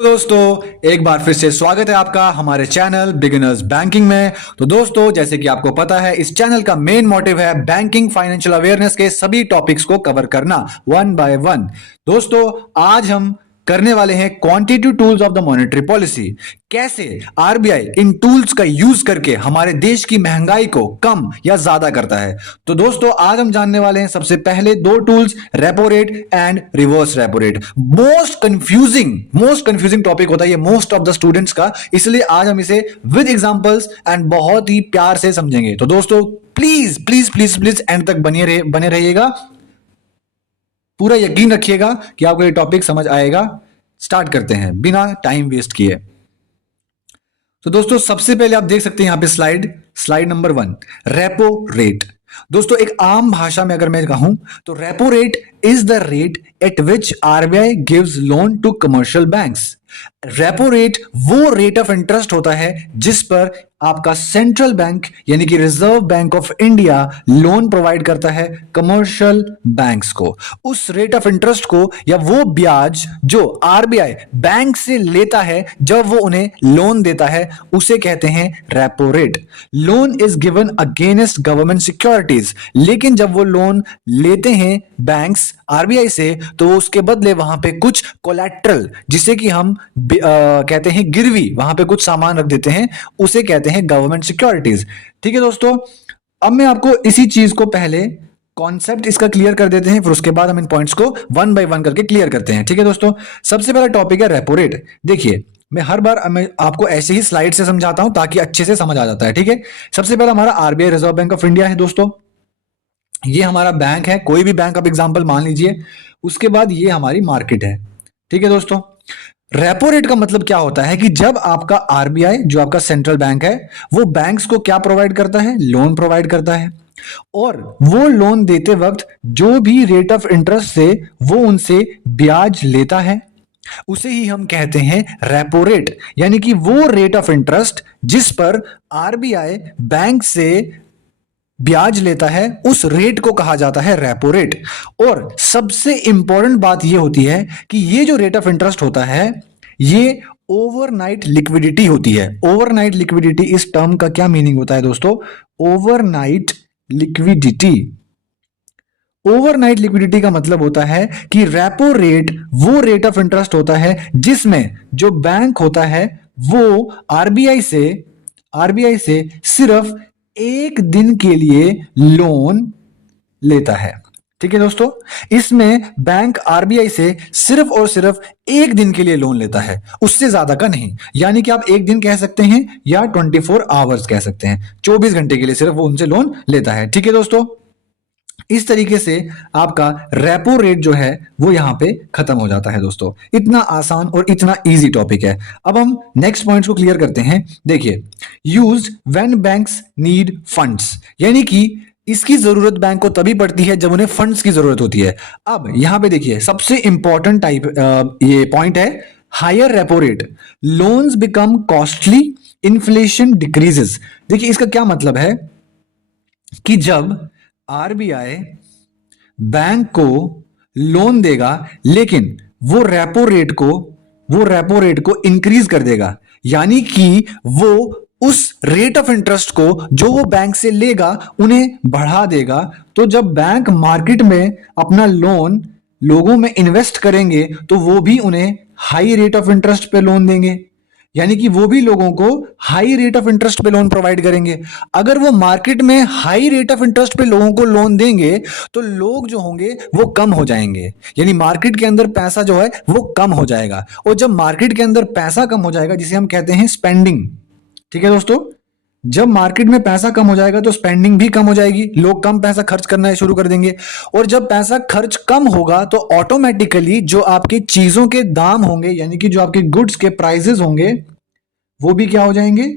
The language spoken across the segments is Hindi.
दोस्तों एक बार फिर से स्वागत है आपका हमारे चैनल बिगिनर्स बैंकिंग में। तो दोस्तों जैसे कि आपको पता है इस चैनल का मेन मोटिव है बैंकिंग फाइनेंशियल अवेयरनेस के सभी टॉपिक्स को कवर करना वन बाय वन। दोस्तों आज हम करने वाले हैं quantitative tools of the monetary policy. कैसे आरबीआई इन टूल्स का यूज करके हमारे देश की महंगाई को कम या ज्यादा करता है। तो दोस्तों आज हम जानने वाले हैं सबसे पहले दो tools, repo rate and reverse repo rate. Most confusing topic होता है ये मोस्ट ऑफ द स्टूडेंट्स का, इसलिए आज हम इसे विद एग्जांपल्स एंड बहुत ही प्यार से समझेंगे। तो दोस्तों please please please please and तक बने रहिएगा, पूरा यकीन रखिएगा कि आपको ये टॉपिक समझ आएगा। स्टार्ट करते हैं बिना टाइम वेस्ट किए। तो दोस्तों सबसे पहले आप देख सकते हैं यहां पे स्लाइड नंबर 1, रेपो रेट। दोस्तों एक आम भाषा में अगर मैं कहूं तो repo rate is the rate at which RBI gives loan to commercial banks. Repo rate वो रेट ऑफ इंटरेस्ट होता है जिस पर आपका सेंट्रल बैंक यानी कि reserve bank of India loan provide करता है कमर्शियल बैंक्स को। उस रेट ऑफ इंटरेस्ट को या वो ब्याज जो आरबीआई बैंक से लेता है जब वो उन्हें लोन देता है उसे कहते हैं repo rate. Loan is given against government securities, लेकिन जब वो लोन लेते हैं बैंक्स आरबीआई से तो उसके बदले वहां पे कुछ कोलैटरल जिसे कि हम कहते हैं गिरवी, वहां पे कुछ सामान रख देते हैं, उसे कहते हैं गवर्नमेंट सिक्योरिटीज। ठीक है दोस्तों, अब मैं आपको इसी चीज को पहले कॉन्सेप्ट इसका क्लियर कर देते हैं, फिर उसके बाद हम इन पॉइंट्स को वन बाय वन करके क्लियर करते हैं। ठीक है दोस्तों, सबसे पहला टॉपिक है रेपो रेट। देखिए मैं हर बार मैं आपको ऐसे ही स्लाइड से समझाता हूं ताकि अच्छे से समझ आ जाता है। ठीक है, सबसे पहला हमारा RBI reserve bank of India है दोस्तों, ये हमारा बैंक है, कोई भी बैंक आप एग्जांपल मान लीजिए। उसके बाद ये हमारी मार्केट है। ठीक है दोस्तों, रेपो रेट का मतलब क्या होता है कि जब आपका आरबीआई जो आपका सेंट्रल बैंक है वो बैंक्स को क्या प्रोवाइड करता है, लोन प्रोवाइड करता है, और वो लोन देते वक्त जो भी रेट ऑफ इंटरेस्ट से वो उनसे ब्याज लेता है उसे ही हम कहते हैं रेपो रेट। यानी कि वो रेट ऑफ इंटरेस्ट जिस पर आरबीआई बैंक से ब्याज लेता है उस रेट को कहा जाता है रेपो रेट। और सबसे इंपॉर्टेंट बात यह होती है कि ये जो रेट ऑफ इंटरेस्ट होता है ये ओवरनाइट लिक्विडिटी होती है। ओवरनाइट लिक्विडिटी इस टर्म का क्या मीनिंग होता है दोस्तों? ओवरनाइट लिक्विडिटी, ओवरनाइट लिक्विडिटी का मतलब होता है कि रेपो रेट वो रेट ऑफ इंटरेस्ट होता है जिसमें जो बैंक होता है वो आरबीआई से सिर्फ एक दिन के लिए लोन लेता है। ठीक है दोस्तों, इसमें बैंक आरबीआई से सिर्फ और सिर्फ एक दिन के लिए लोन लेता है, उससे ज्यादा का नहीं। यानी कि आप एक दिन कह सकते हैं या 24 आवर्स कह सकते हैं, 24 घंटे के लिए सिर्फ वो उनसे लोन लेता है। ठीक है दोस्तों, इस तरीके से आपका रेपो रेट जो है वो यहां पे खत्म हो जाता है। दोस्तों इतना आसान और इतना इजी टॉपिक है। अब हम नेक्स्ट पॉइंट्स को क्लियर करते हैं। देखिए, used when banks need funds, यानी कि इसकी जरूरत बैंक को तभी पड़ती है जब उन्हें फंड्स की जरूरत होती है। अब यहां पे देखिए सबसे इंपॉर्टेंट ये पॉइंट है, higher repo rate loans become costly, inflation decreases. देखिए इसका क्या मतलब है कि जब आरबीआई बैंक को लोन देगा लेकिन वो रेपो रेट को इंक्रीज कर देगा, यानी कि वो उस रेट ऑफ इंटरेस्ट को जो वो बैंक से लेगा उन्हें बढ़ा देगा। तो जब बैंक मार्केट में अपना लोन लोगों में इन्वेस्ट करेंगे तो वो भी उन्हें हाई रेट ऑफ इंटरेस्ट पे लोन देंगे, यानी कि वो भी लोगों को हाई रेट ऑफ इंटरेस्ट पे लोन प्रोवाइड करेंगे। अगर वो मार्केट में हाई रेट ऑफ इंटरेस्ट पे लोगों को लोन देंगे तो लोग जो होंगे वो कम हो जाएंगे, यानी मार्केट के अंदर पैसा जो है वो कम हो जाएगा। और जब मार्केट के अंदर पैसा कम हो जाएगा जिसे हम कहते हैं स्पेंडिंग। ठीक है दोस्तों, जब मार्केट में पैसा कम हो जाएगा तो स्पेंडिंग भी कम हो जाएगी, लोग कम पैसा खर्च करना शुरू कर देंगे। और जब पैसा खर्च कम होगा तो ऑटोमेटिकली जो आपकी चीजों के दाम होंगे, यानी कि जो आपके गुड्स के प्राइसेस होंगे वो भी क्या हो जाएंगे,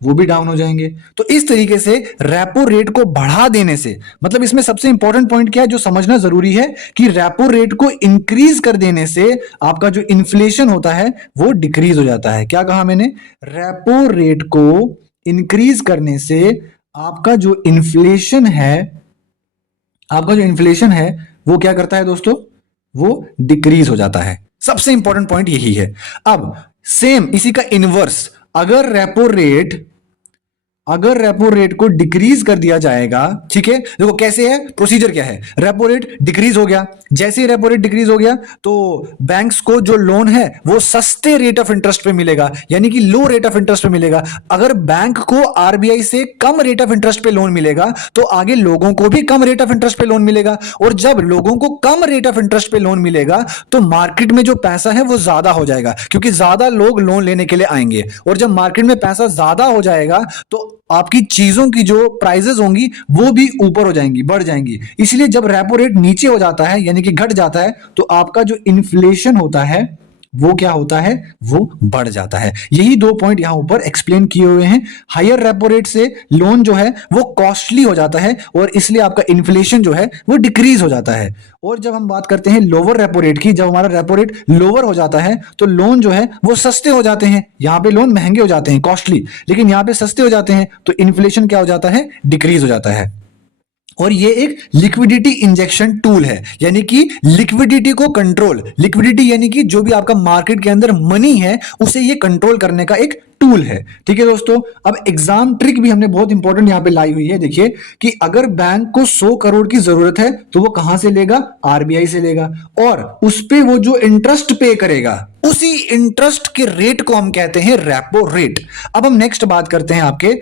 वो भी डाउन हो जाएंगे। तो इस तरीके से रेपो रेट को बढ़ा देने से, मतलब इसमें सबसे इंपॉर्टेंट पॉइंट क्या है जो समझना जरूरी है कि रेपो रेट को इंक्रीज कर देने से आपका जो इन्फ्लेशन होता है वो डिक्रीज हो जाता है। क्या कहा मैंने? रेपो रेट को इंक्रीज करने से आपका जो इन्फ्लेशन है वो क्या करता है दोस्तों? वो डिक्रीज हो जाता है। सबसे इंपॉर्टेंट पॉइंट यही है। अब सेम इसी का इनवर्स, अगर रेपो रेट को डिक्रीज कर दिया जाएगा, ठीक है, देखो कैसे है, प्रोसीजर क्या है, रेपो रेट डिक्रीज हो गया, जैसे ही रेपो रेट डिक्रीज हो गया तो बैंक्स को जो लोन है वो सस्ते रेट ऑफ इंटरेस्ट पे मिलेगा, यानी कि लो रेट ऑफ इंटरेस्ट पे मिलेगा। अगर बैंक को आरबीआई से कम रेट ऑफ इंटरेस्ट पे लोन मिलेगा तो आगे लोगों को भी कम रेट ऑफ इंटरेस्ट पे लोन मिलेगा, और जब लोगों को कम रेट ऑफ इंटरेस्ट पे लोन मिलेगा तो मार्केट में जो पैसा है वो ज्यादा हो जाएगा, क्योंकि ज्यादा लोग लोन लेने के लिए आएंगे, और जब मार्केट में पैसा ज्यादा हो जाएगा तो आपकी चीजों की जो प्राइसेस होंगी वो भी ऊपर हो जाएंगी, बढ़ जाएंगी। इसलिए जब रेपो रेट नीचे हो जाता है यानी कि घट जाता है तो आपका जो इन्फ्लेशन होता है वो क्या होता है, वो बढ़ जाता है। यही दो पॉइंट यहां ऊपर एक्सप्लेन किए हुए हैं। हायर रेपो रेट से लोन जो है वो कॉस्टली हो जाता है और इसलिए आपका इन्फ्लेशन जो है वो डिक्रीज हो जाता है। और जब हम बात करते हैं लोअर रेपो रेट की, जब हमारा रेपो रेट लोअर हो जाता है तो लोन जो है वो सस्ते हो जाते हैं। यहां पे लोन महंगे हो जाते हैं, कॉस्टली, लेकिन यहां पे सस्ते हो जाते हैं तो इन्फ्लेशन क्या हो जाता है, डिक्रीज हो जाता है। और ये एक लिक्विडिटी इंजेक्शन टूल है, यानी कि लिक्विडिटी को कंट्रोल, लिक्विडिटी यानी कि जो भी आपका मार्केट के अंदर मनी है उसे ये कंट्रोल करने का एक टूल है। ठीक है दोस्तों, अब एग्जाम ट्रिक भी हमने बहुत इंपॉर्टेंट यहां पे लाई हुई है। देखिए कि अगर बैंक को 100 करोड़ की जरूरत है तो वो कहां से लेगा, आरबीआई से लेगा, और उस पे वो जो इंटरेस्ट पे करेगा उसी इंटरेस्ट के रेट को हम कहते हैं रेपो रेट। अब हम नेक्स्ट बात करते हैं आपके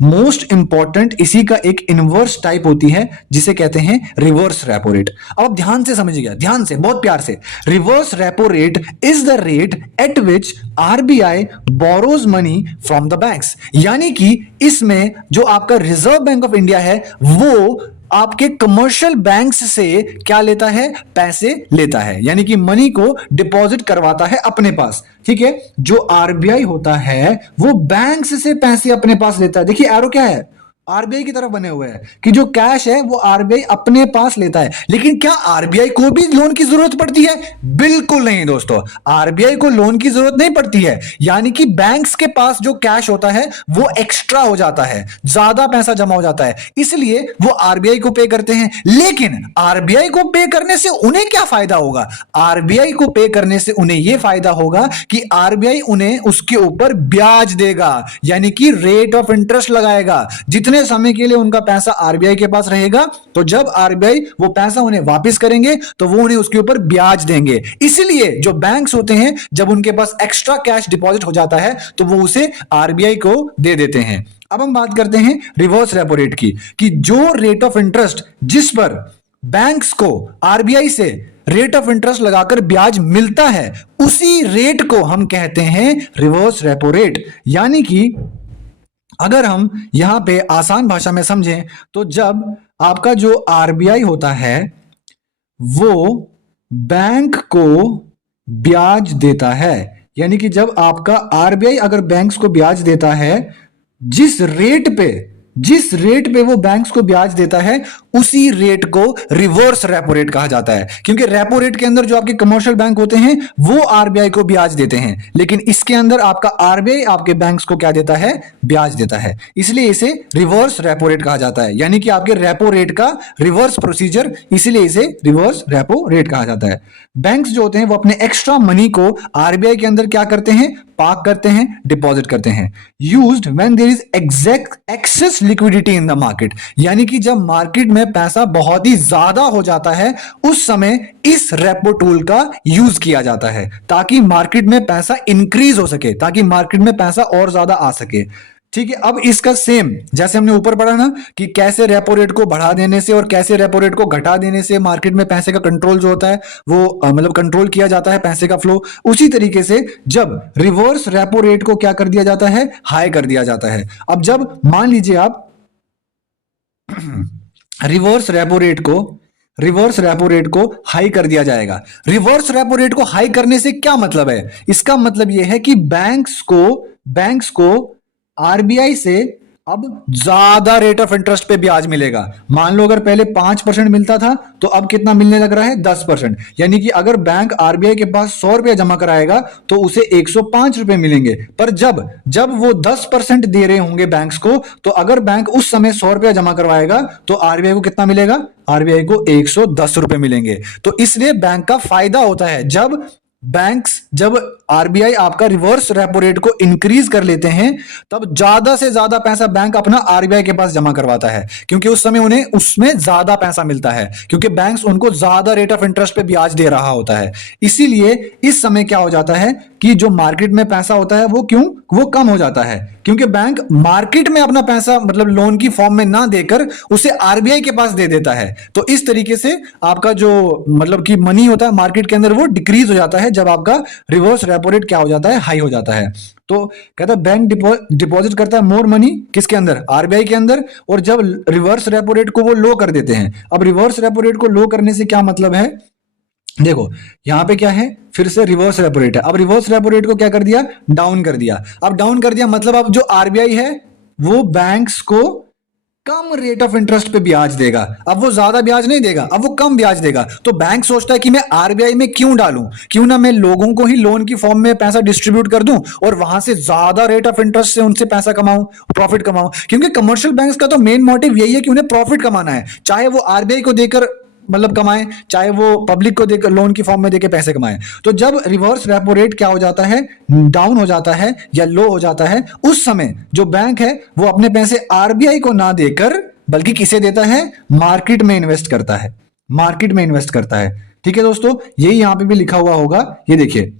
मोस्ट इंपॉर्टेंट, इसी का एक इनवर्स टाइप होती है जिसे कहते हैं रिवर्स रेपो रेट। अब आप ध्यान से समझिएगा, ध्यान से, बहुत प्यार से। Reverse repo rate is the rate at which RBI borrows money from the banks, यानी कि इसमें जो आपका रिजर्व बैंक ऑफ इंडिया है वो आपके कमर्शियल बैंक्स से क्या लेता है, पैसे लेता है, यानी कि मनी को डिपॉजिट करवाता है अपने पास। ठीक है, जो आरबीआई होता है वो बैंक्स से पैसे अपने पास लेता है। देखिए एरो क्या है, आरबीआई की तरफ बने हुए हैं कि जो कैश है वो आरबीआई अपने पास लेता है। लेकिन क्या आरबीआई को भी लोन की जरूरत पड़ती है? बिल्कुल नहीं दोस्तों, आरबीआई को लोन की जरूरत नहीं पड़ती है। यानी कि बैंक्स के पास जो कैश होता है वो एक्स्ट्रा हो जाता है, ज्यादा पैसा जमा हो जाता है, इसलिए वो आरबीआई को पे करते हैं। लेकिन आरबीआई को पे करने से उन्हें क्या फायदा होगा? आरबीआई को पे करने से उन्हें यह फायदा होगा कि आरबीआई उन्हें उसके ऊपर ब्याज देगा, यानी कि रेट ऑफ इंटरेस्ट लगाएगा। जितने समय के लिए उनका पैसा आरबीआई के पास रहेगा तो जब आरबीआई वो पैसा उन्हें वापस करेंगे तो वो उन्हें उसके ऊपर ब्याज देंगे। इसलिए जो बैंक्स होते हैं जब उनके पास एक्स्ट्रा कैश डिपॉजिट हो जाता है तो वो उसे आरबीआई को दे देते हैं। अब हम बात करते हैं रिवर्स रेपो रेट की, कि जो रेट ऑफ इंटरेस्ट जिस पर बैंक्स को आरबीआई से रेट ऑफ इंटरेस्ट लगाकर ब्याज मिलता है उसी रेट को हम कहते हैं रिवर्स रेपो रेट। यानी कि अगर हम यहां पे आसान भाषा में समझें तो जब आपका जो आरबीआई होता है वो बैंक को ब्याज देता है, यानी कि जब आपका आरबीआई अगर बैंक्स को ब्याज देता है, जिस रेट पे वो बैंक्स को ब्याज देता है उसी रेट को रिवर्स रेपो रेट कहा जाता है। क्योंकि रेपो रेट के अंदर जो आपके कमर्शियल बैंक होते हैं वो आरबीआई को ब्याज देते हैं, लेकिन इसके अंदर आपका आरबीआई आपके बैंक्स को क्या देता है, ब्याज देता है, इसलिए इसे रिवर्स रेपो रेट कहा जाता है। यानी कि आपके रेपो रेट का रिवर्स प्रोसीजर, इसलिए इसे रिवर्स रेपो रेट कहा जाता है। बैंक्स जो होते हैं वो अपने एक्स्ट्रा मनी को आरबीआई के अंदर क्या करते हैं, पार्क करते हैं, डिपॉजिट करते हैं। Used when there is excess liquidity in the market, यानी कि जब मार्केट में पैसा बहुत ही ज्यादा हो जाता है उस समय इस रेपो टूल का यूज किया जाता है ताकि मार्केट में पैसा इंक्रीज हो सके, ताकि मार्केट में पैसा और ज्यादा आ सके। ठीक है, अब इसका सेम जैसे हमने ऊपर पढ़ा ना कि कैसे रेपो रेट को बढ़ा देने से और कैसे रेपो रेट को घटा देने से मार्केट में पैसे का कंट्रोल जो होता है वो मतलब कंट्रोल किया जाता है, पैसे का फ्लो। उसी तरीके से जब रिवर्स रेपो रेट को क्या कर दिया जाता है, हाई कर दिया जाता है। अब जब मान लीजिए आप रिवर्स रेपो रेट को हाई कर दिया जाएगा। रिवर्स रेपो रेट को हाई करने से क्या मतलब है? इसका मतलब यह है कि बैंक्स को आरबीआई से अब ज्यादा रेट ऑफ इंटरेस्ट पे ब्याज मिलेगा। मान लो अगर पहले 5% मिलता था तो अब कितना मिलने लग रहा है, 10%। यानी कि अगर बैंक आरबीआई के पास 100 रुपया जमा कराएगा तो उसे 105 रुपए मिलेंगे। पर जब वो 10% दे रहे होंगे बैंक्स को, तो अगर बैंक उस समय 100 रुपया जमा करवाएगा तो आरबीआई को कितना मिलेगा, आरबीआई को 110 रुपए मिलेंगे। तो इसलिए बैंक का फायदा होता है जब बैंक्स जब आरबीआई आपका रिवर्स रेपो रेट को इंक्रीज कर लेते हैं तब ज्यादा से ज्यादा पैसा बैंक अपना आरबीआई के पास जमा करवाता है, क्योंकि उस समय उन्हें उसमें ज्यादा पैसा मिलता है, क्योंकि बैंक्स उनको ज्यादा रेट ऑफ इंटरेस्ट पे ब्याज दे रहा होता है। इसीलिए इस समय क्या हो जाता है कि जो मार्केट में पैसा होता है वो कम हो जाता है, क्योंकि बैंक मार्केट में अपना पैसा मतलब लोन की फॉर्म में ना देकर उसे आरबीआई के पास दे देता है। तो इस तरीके से आपका जो मतलब कि मनी होता है मार्केट के अंदर वो डिक्रीज हो जाता है जब आपका रिवर्स रेपो रेट क्या हो जाता है, हाई हो जाता है। तो कहता है बैंक डिपॉजिट करता है मोर मनी किसके अंदर, आरबीआई के अंदर, और जब रिवर्स रेपो रेट को वो लो कर देते हैं। अब रिवर्स रेपो रेट को लो करने से क्या मतलब है, देखो यहां पे क्या है, फिर से रिवर्स रेपो रेट है। अब रिवर्स रेपो रेट को क्या कर दिया, डाउन कर दिया। अब डाउन कर दिया मतलब अब जो आरबीआई है वो बैंक्स को कम रेट ऑफ इंटरेस्ट पे ब्याज देगा। अब वो ज्यादा ब्याज नहीं देगा, अब वो कम ब्याज देगा। तो बैंक सोचता है कि मैं आरबीआई में क्यों डालूं, क्यों ना मैं लोगों को ही लोन की फॉर्म में पैसा डिस्ट्रीब्यूट कर दूं और वहां से ज्यादा रेट ऑफ इंटरेस्ट से उनसे पैसा कमाऊं, प्रॉफिट कमाऊं। क्योंकि कमर्शियल बैंक्स का तो मेन मोटिव यही है कि उन्हें प्रॉफिट कमाना है, चाहे वो आरबीआई को देकर मतलब कमाएं, चाहे वो पब्लिक को देकर लोन की फॉर्म में देके पैसे कमाएं। तो जब रिवर्स रेपो रेट क्या हो जाता है, डाउन हो जाता है या लो हो जाता है, उस समय जो बैंक है वो अपने पैसे आरबीआई को ना देकर बल्कि किसे देता है, मार्केट में इन्वेस्ट करता है, मार्केट में इन्वेस्ट करता है। ठीक है दोस्तों, यही यहां पे भी लिखा हुआ होगा, ये देखिए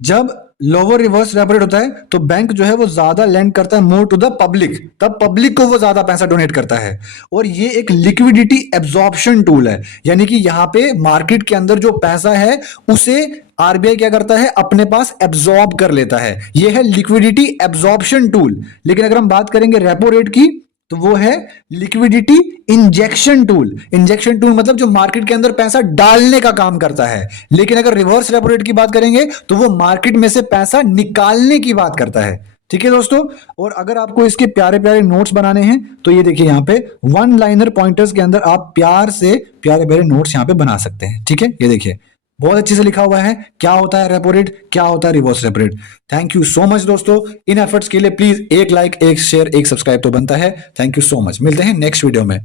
जब लोअर रिवर्स रेपो रेट होता है तो बैंक जो है वो ज्यादा लेंड करता है मोर टू द पब्लिक, तब पब्लिक को वो ज्यादा पैसा डोनेट करता है। और ये एक लिक्विडिटी एब्जॉर्प्शन टूल है, यानी कि यहां पे मार्केट के अंदर जो पैसा है उसे आरबीआई क्या करता है, अपने पास एब्जॉर्ब कर लेता है। ये है लिक्विडिटी एब्जॉर्प्शन टूल। लेकिन अगर हम बात करेंगे रेपो रेट की तो वो है liquidity injection tool. Injection tool मतलब जो मार्केट के अंदर पैसा डालने का काम करता है। लेकिन अगर रिवर्स रेपो रेट की बात करेंगे तो वो मार्केट में से पैसा निकालने की बात करता है। ठीक है दोस्तों, और अगर आपको इसके प्यारे प्यारे नोट्स बनाने हैं तो ये देखिए यहाँ पे वन लाइनर पॉइंटर्स के अंदर आप प्यार से प्यारे प्यारे नोट्स यहाँ पे बना सकते हैं। ठीक है, ये देखिए बहुत अच्छे से लिखा हुआ है क्या होता है रेपो रेट, क्या होता है reverse repo rate. Thank you so much दोस्तों, इन एफर्ट्स के लिए प्लीज एक लाइक, एक शेयर, एक सब्सक्राइब तो बनता है। थैंक यू सो मच, मिलते हैं नेक्स्ट वीडियो में।